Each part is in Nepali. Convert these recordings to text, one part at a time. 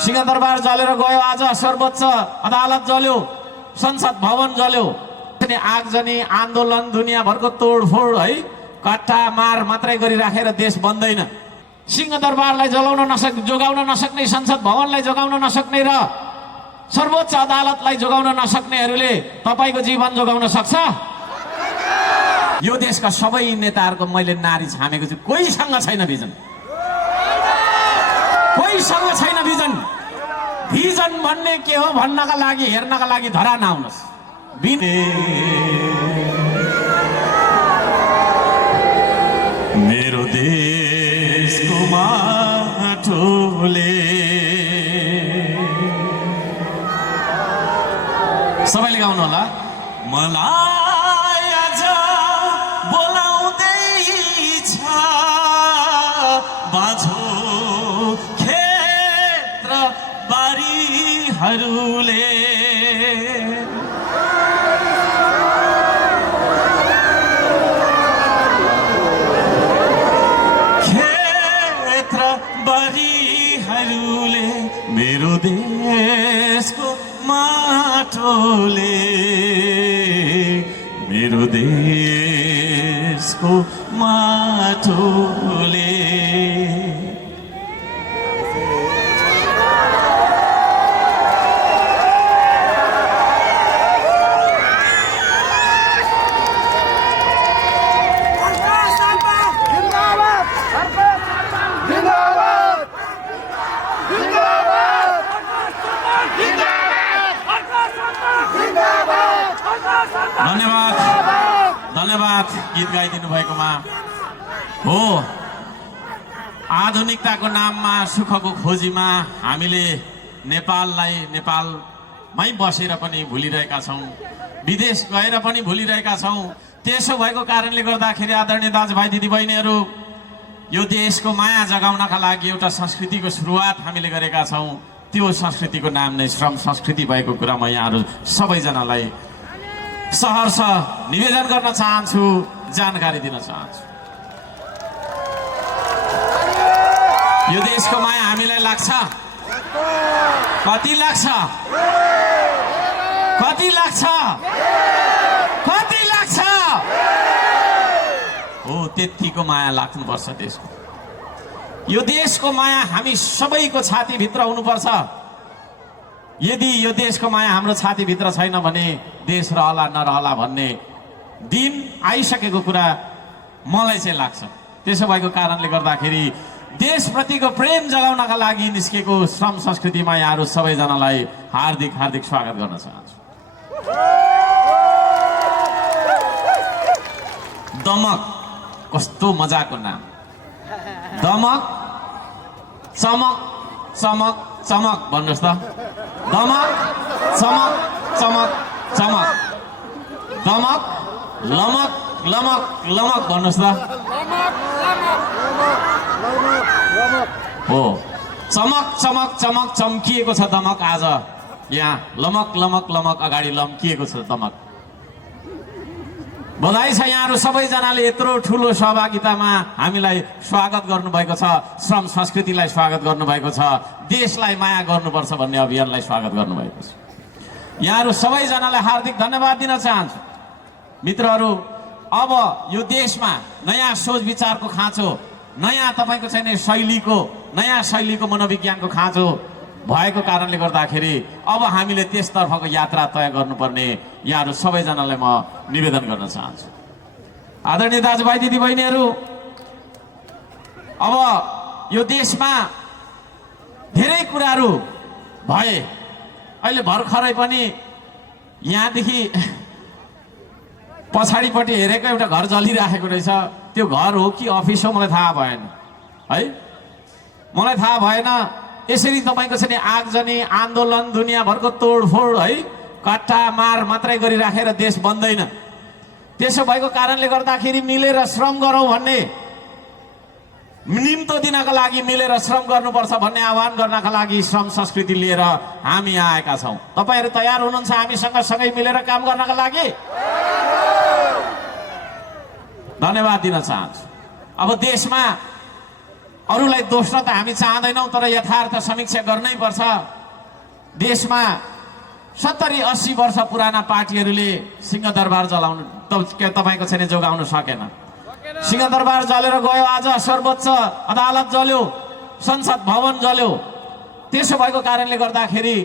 सिंहदरबार जलेर गयो, आज सर्वोच्च अदालत जल्यो, संसद भवन जल्यो। आगजनी आन्दोलन दुनियाँभरको तोडफोड है, कट्टा मार मात्रै गरिराखेर देश बन्दैन। सिंहदरबारलाई जोगाउन नसक्ने, संसद भवनलाई जोगाउन नसक्ने र सर्वोच्च अदालतलाई जोगाउन नसक्नेहरूले तपाईको जीवन जोगाउन सक्छ? यो देशका सबै नेताहरूको मैले नारी छामेको छु, कोहीसँग छैन भिजन, कोहीसँग छैन भिजन। भिजन भन्ने के हो भन्नका लागि, हेर्नका लागि धरा नआउनुहोस्। मेरो देशको माटोले, सबैले गाउनु होला। मलाई आज बोलाउँदैछ बाझो क्षेत्र बारीहरूले, क्षेत्र बारीहरूले मेरो देशको माटोले, मेरो देशको माटोले। धन्यवाद, धन्यवाद गीत गाइदिनु भएकोमा। हो, आधुनिकताको नाममा सुखको खोजीमा हामीले नेपालमै बसेर पनि भुलिरहेका छौँ, विदेश गएर पनि भुलिरहेका छौँ। त्यसो भएको कारणले गर्दाखेरि आदरणीय दाजुभाइ दिदीबहिनीहरू, यो देशको माया जगाउनका लागि एउटा संस्कृतिको सुरुवात हामीले गरेका छौँ। त्यो संस्कृतिको नाम नै श्रम संस्कृति भएको कुरा म यहाँहरू सबैजनालाई सहर्ष निवेदन गर्न चाहन्छु, जानकारी दिन चाहन्छु। यो देशको माया हामीलाई लाग्छ? कति लाग्छ? कति लाग्छ? कति लाग्छ? हो, त्यतिको माया लाग्नुपर्छ देशको। यो देशको माया हामी सबैको छातीभित्र हुनुपर्छ। यदि यो देशको माया हाम्रो छातीभित्र छैन भने देश रहला नरहला भन्ने दिन आइसकेको कुरा मलाई चाहिँ लाग्छ। त्यसो भएको कारणले गर्दाखेरि देशप्रतिको प्रेम जगाउनका लागि निस्केको श्रम संस्कृतिमा यहाँहरू सबैजनालाई हार्दिक हार्दिक स्वागत गर्न चाहन्छु। दमक, कस्तो मजाको नाम। दमक, चमक चमक चमक भन्नुहोस् त। दमक, चमक चमक चमक, दमक, लमक लमक लमक भन्नुहोस् त। हो, चमक चमक चमक चम्किएको छ दमक। आज यहाँ लमक लमक लमक अगाडि लम्किएको छ दमक। बधाई छ, यहाँहरू सबैजनाले यत्रो ठुलो सहभागितामा हामीलाई स्वागत गर्नुभएको छ, श्रम संस्कृतिलाई स्वागत गर्नुभएको छ, देशलाई माया गर्नुपर्छ भन्ने अभियानलाई स्वागत गर्नुभएको छ। यहाँहरू सबैजनालाई हार्दिक धन्यवाद दिन चाहन्छु। मित्रहरू, अब यो देशमा नयाँ सोच विचारको खाँचो, नयाँ तपाईँको चाहिँ नयाँ शैलीको मनोविज्ञानको खाँचो भएको कारणले गर्दाखेरि अब हामीले त्यसतर्फको यात्रा तय गर्नुपर्ने यहाँहरू सबैजनालाई म निवेदन गर्न चाहन्छु। आदरणीय दाजुभाइ दिदीबहिनीहरू, अब यो देशमा धेरै कुराहरू भए। अहिले भर्खरै पनि यहाँदेखि पछाडिपट्टि हेरेको एउटा घर जलिराखेको रहेछ। त्यो घर हो कि अफिस हो मलाई थाहा भएन है, मलाई थाहा भएन। यसरी तपाईँको चाहिँ आगजनी आन्दोलन दुनियाँभरको तोडफोड है, कट्टा मार मात्रै गरिराखेर देश बन्दैन। त्यसो भएको कारणले गर्दाखेरि मिलेर श्रम गरौँ भन्ने, निम्तो दिनका लागि मिलेर श्रम गर्नुपर्छ भन्ने आह्वान गर्नका लागि श्रम संस्कृति लिएर हामी यहाँ आएका छौँ। तपाईँहरू तयार हुनुहुन्छ हामीसँग सँगै मिलेर काम गर्नका लागि? धन्यवाद दिन चाहन्छु। अब देशमा अरूलाई दोष त हामी चाहदैनौँ, तर यथार्थ समीक्षा गर्नै पर्छ। देशमा 70-80 वर्ष पुराना पार्टीहरूले सिंहदरबार जलाउनु तपाईँको चाहिँ जोगाउन सकेन। सिंहदरबार जलेर गयो, आज सर्वोच्च अदालत जल्यो, संसद भवन जल्यो। त्यसो भएको कारणले गर्दाखेरि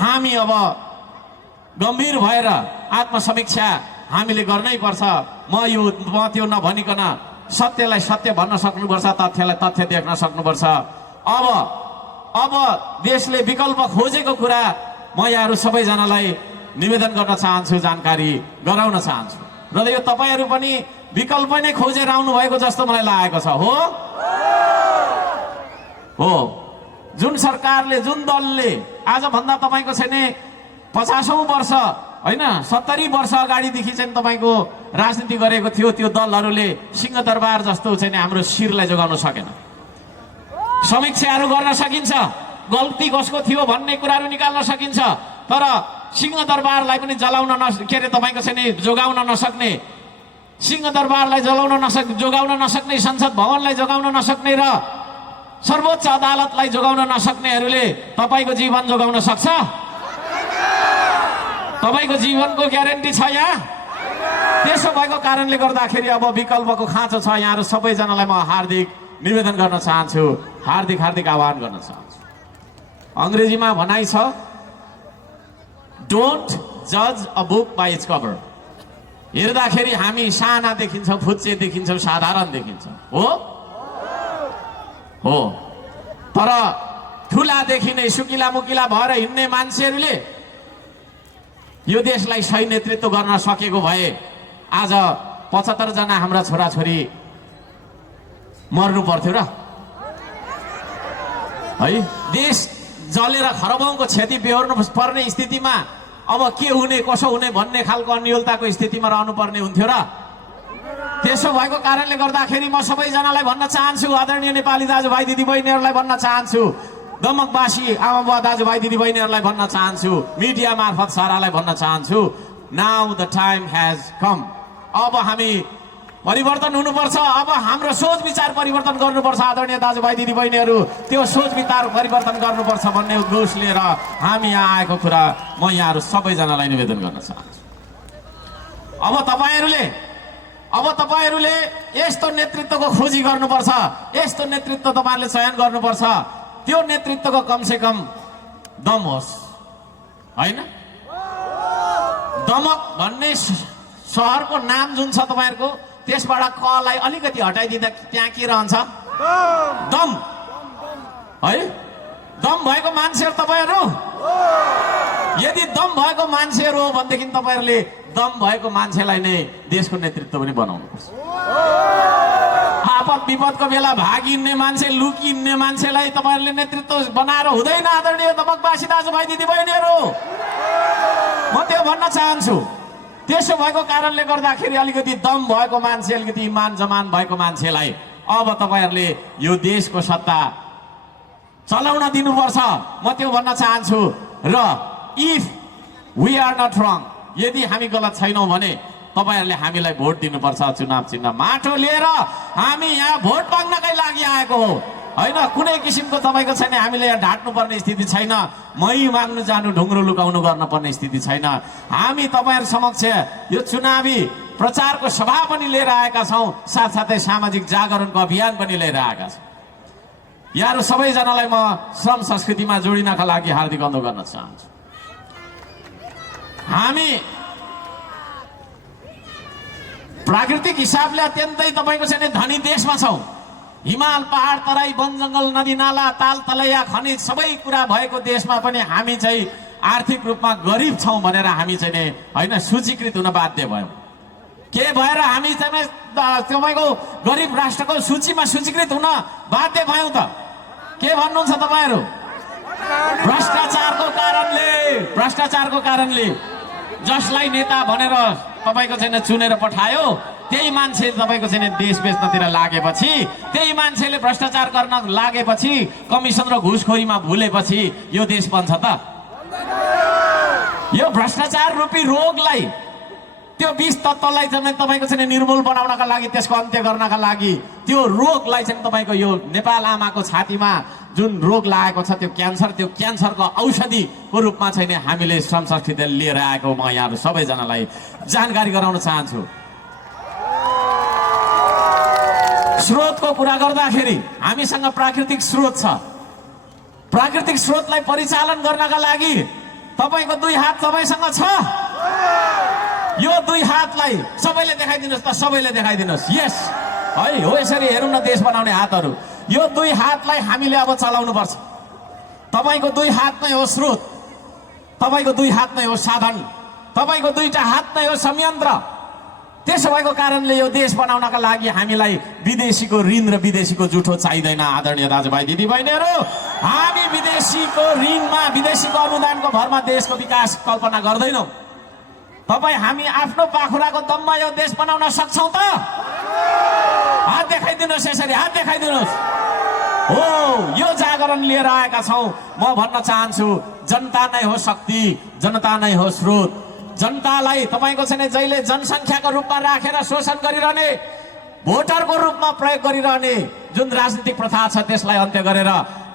हामी अब गम्भीर भएर आत्मसमीक्षा हामीले गर्नै पर्छ। म त्यो नभनिकन सत्यलाई सत्य भन्न सक्नुपर्छ, तथ्यलाई तथ्य देख्न सक्नुपर्छ। अब देशले विकल्प खोजेको कुरा म यहाँहरू सबैजनालाई निवेदन गर्न चाहन्छु, जानकारी गराउन चाहन्छु। र यो तपाईँहरू पनि विकल्प नै खोजेर आउनु भएको जस्तो मलाई लागेको छ। हो जुन सरकारले, जुन दलले आजभन्दा तपाईँको छैन 50औं वर्ष होइन 70 वर्ष अगाडिदेखि चाहिँ तपाईँको राजनीति गरेको थियो, त्यो दलहरूले सिंहदरबार जस्तो चाहिँ हाम्रो शिरलाई जोगाउन सकेन। समीक्षाहरू गर्न सकिन्छ, गल्ती कसको थियो भन्ने कुराहरू निकाल्न सकिन्छ, तर सिंहदरबारलाई पनि जलाउन तपाईँको चाहिँ जोगाउन नसक्ने, सिंहदरबारलाई जोगाउन नसक्ने, संसद भवनलाई जोगाउन नसक्ने र सर्वोच्च अदालतलाई जोगाउन नसक्नेहरूले तपाईँको जीवन जोगाउन सक्छ? तपाईँको जीवनको ग्यारेन्टी छ यहाँ? त्यसो भएको कारणले गर्दाखेरि अब विकल्पको खाँचो छ। यहाँहरू सबैजनालाई म हार्दिक निवेदन गर्न चाहन्छु, हार्दिक आह्वान गर्न चाहन्छु। अङ्ग्रेजीमा भनाइ छ, डोन्ट जज a book by its cover. हेर्दाखेरि हामी साना देखिन्छौँ, फुच्चे देखिन्छौँ, साधारण देखिन्छौँ, हो, तर ठुलादेखि नै सुकिला मुकिला भएर हिँड्ने मान्छेहरूले यो देशलाई सही नेतृत्व गर्न सकेको भए आज 75 जना हाम्रा छोराछोरी मर्नु पर्थ्यो र है? देश जलेर खरबौँको क्षति बेहोर्नु पर्ने स्थितिमा अब के हुने कसो हुने भन्ने खालको अन्योलताको स्थितिमा रहनु पर्ने हुन्थ्यो र? त्यसो भएको कारणले गर्दाखेरि म सबैजनालाई भन्न चाहन्छु, आदरणीय नेपाली दाजुभाइ दिदीबहिनीहरूलाई भन्न चाहन्छु, दमकवासी आमा बुवा दाजुभाइ दिदीबहिनीहरूलाई भन्न चाहन्छु, मिडिया मार्फत सारालाई भन्न चाहन्छु, now the time has come. अब हामी परिवर्तन हुनुपर्छ। अब हाम्रो सोच विचार परिवर्तन गर्नुपर्छ। आदरणीय दाजुभाइ दिदीबहिनीहरू, त्यो सोच विचार परिवर्तन गर्नुपर्छ भन्ने उद्देश्य लिएर हामी यहाँ आएको कुरा म यहाँहरू सबैजनालाई निवेदन गर्न चाहन्छु। अब तपाईँहरूले यस्तो नेतृत्वको खोजी गर्नुपर्छ, यस्तो नेतृत्व तपाईँहरूले चयन गर्नुपर्छ, त्यो नेतृत्वको कमसेकम दम होस्, होइन? दमक भन्ने सहरको नाम जुन छ तपाईँहरूको, त्यसबाट कलाई अलिकति हटाइदिँदा त्यहाँ के रहन्छ? दम, है? दम भएको मान्छेहरू तपाईँहरू, यदि दम भएको मान्छेहरू हो भनेदेखि तपाईँहरूले दम भएको मान्छेलाई नै देशको नेतृत्व पनि बनाउनुपर्छ। आपद विपदको बेला भागिने मान्छे, लुकिने मान्छेलाई तपाईँहरूले नेतृत्व बनाएर हुँदैन। आदरणीय दमकवासी दाजुभाइ दिदीबहिनीहरू, म त्यो भन्न चाहन्छु। त्यसो भएको कारणले गर्दाखेरि अलिकति दम भएको मान्छे, अलिकति इमान जमान भएको मान्छेलाई अब तपाईँहरूले यो देशको सत्ता चलाउन दिनुपर्छ, म त्यो भन्न चाहन्छु। र इफ वी आर नट रङ, यदि हामी गलत छैनौँ भने तपाईँहरूले हामीलाई भोट दिनुपर्छ। चुनाव चिन्ह माटो लिएर हामी यहाँ भोट माग्नकै लागि आएको हो, होइन? कुनै किसिमको तपाईँको छैन हामीले यहाँ ढाँट्नु पर्ने स्थिति छैन, मै माग्नु जानु ढुङ्ग्रो लुकाउनु गर्न पर्ने स्थिति छैन। हामी तपाईँहरू समक्ष यो चुनावी प्रचारको सभा पनि लिएर आएका छौँ, साथसाथै सामाजिक जागरणको अभियान पनि लिएर आएका छौँ। यहाँहरू सबैजनालाई म श्रम संस्कृतिमा जोडिनका लागि हार्दिक अनुरोध गर्न चाहन्छु। हामी प्राकृतिक हिसाबले अत्यन्तै तपाईँको चाहिँ धनी देशमा छौँ। हिमाल, पहाड, तराई, वन जङ्गल, नदी नाला, ताल तलैया, खनिज सबै कुरा भएको देशमा पनि हामी चाहिँ आर्थिक रूपमा गरिब छौँ भनेर हामी चाहिँ नि होइन सूचीकृत हुन बाध्य भयौँ। के भएर हामी चाहिँ तपाईँको गरिब राष्ट्रको सूचीमा सूचीकृत हुन बाध्य भयौँ त? के भन्नुहुन्छ तपाईँहरू? भ्रष्टाचारको कारणले जसलाई नेता भनेर तपाईँको चाहिँ चुनेर पठायो त्यही मान्छे तपाईँको चाहिँ देश बेच्नतिर लागेपछि, त्यही मान्छेले भ्रष्टाचार गर्न लागेपछि, कमिसन र घुसखोरीमा भुलेपछि यो देश बन्छ त? यो भ्रष्टाचार रूपी रोगलाई त्यो विष तत्त्वलाई चाहिँ तपाईँको चाहिँ निर्मूल बनाउनका लागि, त्यसको अन्त्य गर्नका लागि, त्यो रोगलाई चाहिँ तपाईँको यो नेपाल आमाको छातीमा जुन रोग लागेको छ त्यो क्यान्सरको औषधिको रूपमा चाहिँ हामीले श्रम संस्कृति लिएर आएको म यहाँहरू सबैजनालाई जानकारी गराउन चाहन्छु। स्रोतको कुरा गर्दाखेरि हामीसँग प्राकृतिक स्रोत छ। प्राकृतिक स्रोतलाई परिचालन गर्नका लागि तपाईँको दुई हात सबैसँग छ। यो दुई हातलाई सबैले देखाइदिनुहोस् त, सबैले देखाइदिनुहोस्। यस है, हो यसरी हेरौँ न देश बनाउने हातहरू। यो दुई हातलाई हामीले अब चलाउनु पर्छ। तपाईँको दुई हात नै हो स्रोत, तपाईँको दुई हात नै हो साधन, तपाईँको दुईटा हात नै हो संयन्त्र। त्यसो भएको कारणले यो देश बनाउनका लागि हामीलाई विदेशीको ऋण र विदेशीको जुठो चाहिँदैन। आदरणीय दाजुभाइ दिदीबहिनीहरू, हामी विदेशीको ऋणमा, विदेशीको अनुदानको भरमा देशको विकास कल्पना गर्दैनौँ। तपाईँ हामी आफ्नो पाखुराको दममा यो देश बनाउन सक्छौँ त? हात देखाइदिनुहोस्, यसरी हात देखाइदिनुहोस्। हो, यो जागरण लिएर आएका छौँ। म भन्न चाहन्छु, जनता नै हो शक्ति, जनता नै हो स्रोत। जनतालाई तपाईँको चाहिँ जहिले जनसङ्ख्याको रूपमा राखेर शोषण गरिरहने, भोटरको रूपमा प्रयोग गरिरहने जुन राजनीतिक प्रथा छ त्यसलाई अन्त्य गरेर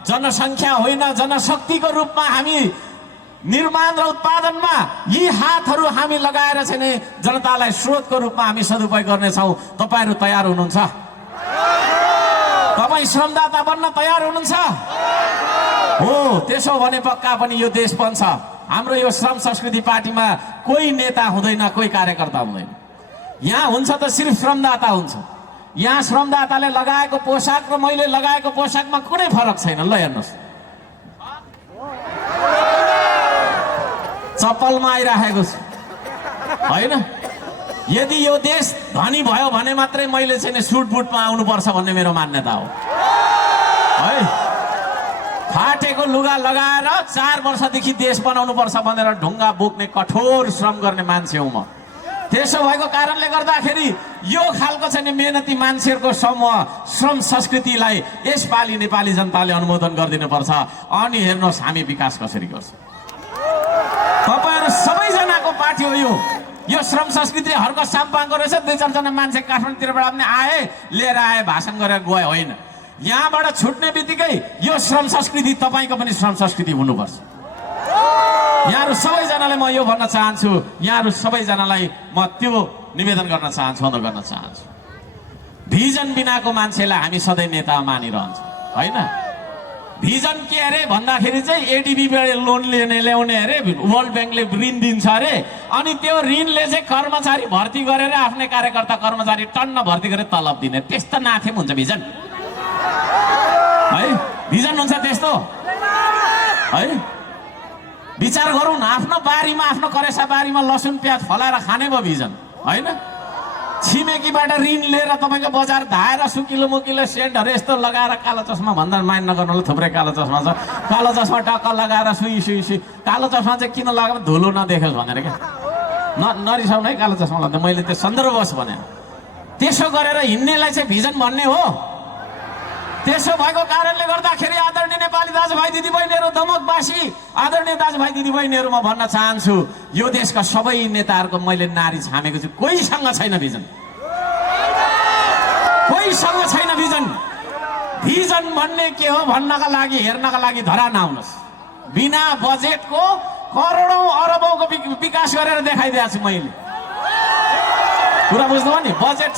जनसङ्ख्या होइन जनशक्तिको रूपमा हामी निर्माण र उत्पादनमा यी हातहरू हामी लगाएर चाहिँ जनतालाई स्रोतको रूपमा हामी सदुपयोग गर्नेछौँ। तपाईँहरू तयार हुनुहुन्छ? तपाईँ श्रमदाता बन्न तयार हुनुहुन्छ? हो, त्यसो भने पक्का पनि यो देश बन्छ। हाम्रो यो श्रम संस्कृति पार्टीमा कोही नेता हुँदैन, कोही कार्यकर्ता हुँदैन। यहाँ हुन्छ त सिर्फ श्रमदाता हुन्छ। यहाँ श्रमदाताले लगाएको पोसाक र मैले लगाएको पोसाकमा कुनै फरक छैन। ल हेर्नुहोस्, चप्पलमा आइराखेको छु होइन। यदि यो देश धनी भयो भने मात्रै मैले चाहिँ सुट बुटमा आउनुपर्छ भन्ने मेरो मान्यता हो है। फाटेको लुगा लगाएर 4 वर्षदेखि देश बनाउनु पर्छ भनेर ढुङ्गा बोक्ने कठोर श्रम गर्ने मान्छे हुँ म। त्यसो भएको कारणले गर्दाखेरि यो खालको चाहिँ मेहनती मान्छेहरूको समूह श्रम संस्कृतिलाई यसपालि नेपाली जनताले अनुमोदन गरिदिनुपर्छ। अनि हेर्नुहोस् हामी विकास कसरी गर्छौँ। तपाईँहरू सबैजनाको पार्टी हो यो श्रम संस्कृति। हर्क साम्पाङको रहेछ, 2-4 जना मान्छे काठमाडौँतिरबाट पनि आए, लिएर आए, भाषण गरेर गए होइन। यहाँबाट छुट्ने बित्तिकै यो श्रम संस्कृति तपाईँको पनि श्रम संस्कृति हुनुपर्छ। यहाँहरू सबैजनालाई म यो भन्न चाहन्छु, यहाँहरू सबैजनालाई म त्यो निवेदन गर्न चाहन्छु, अनुरोध गर्न चाहन्छु। भिजन बिनाको मान्छेलाई हामी सधैँ नेता मानिरहन्छ होइन। भिजन के अरे भन्दाखेरि चाहिँ एडिबीबाट लोन ल्याउने अरे, वर्ल्ड ब्याङ्कले ऋण दिन्छ अरे, अनि त्यो ऋणले चाहिँ कर्मचारी भर्ती गरेर आफ्नै कार्यकर्ता कर्मचारी टन्न भर्ती गरेर तलब दिने, त्यस्तो नाथे हुन्छ भिजन है। भिजन हुन्छ त्यस्तो है। विचार गरौँ न, आफ्नो बारीमा, आफ्नो करेसा बारीमा लसुन प्याज फलाएर खाने भयो भिजन होइन। छिमेकीबाट ऋण लिएर तपाईँको बजार धाएर सुकिलो मुकिलो सेन्टहरू यस्तो लगाएर कालो चस्मा भन्दा माइन नगर्नु, थुप्रै कालो चस्मा छ। कालो चस्मा टक्क लगाएर सुई कालो चस्मा चाहिँ किन लगाएर धुलो नदेखोस् भनेर क्या, नरिसाउनु है कालो चस्मा लाग्दा। मैले त्यो सन्दर्भवश भने त्यसो गरेर हिँड्नेलाई चाहिँ भिजन भन्ने हो। त्यसो भएको कारणले गर्दाखेरि आदरणीय नेपाली दाजुभाइ दिदीबहिनीहरू, दमकवासी आदरणीय दाजुभाइ दिदीबहिनीहरू, म भन्न चाहन्छु यो देशका सबै नेताहरूको मैले नारी छामेको छु। कोहीसँग छैन भिजन, कोहीसँग छैन भिजन। भिजन भन्ने के हो भन्नका लागि, हेर्नका लागि धरा नआउनुहोस्। बिना बजेटको करोडौँ अरबौँको विकास गरेर देखाइदिएको छु मैले। कुरा बुझ्नुभयो नि? बजेट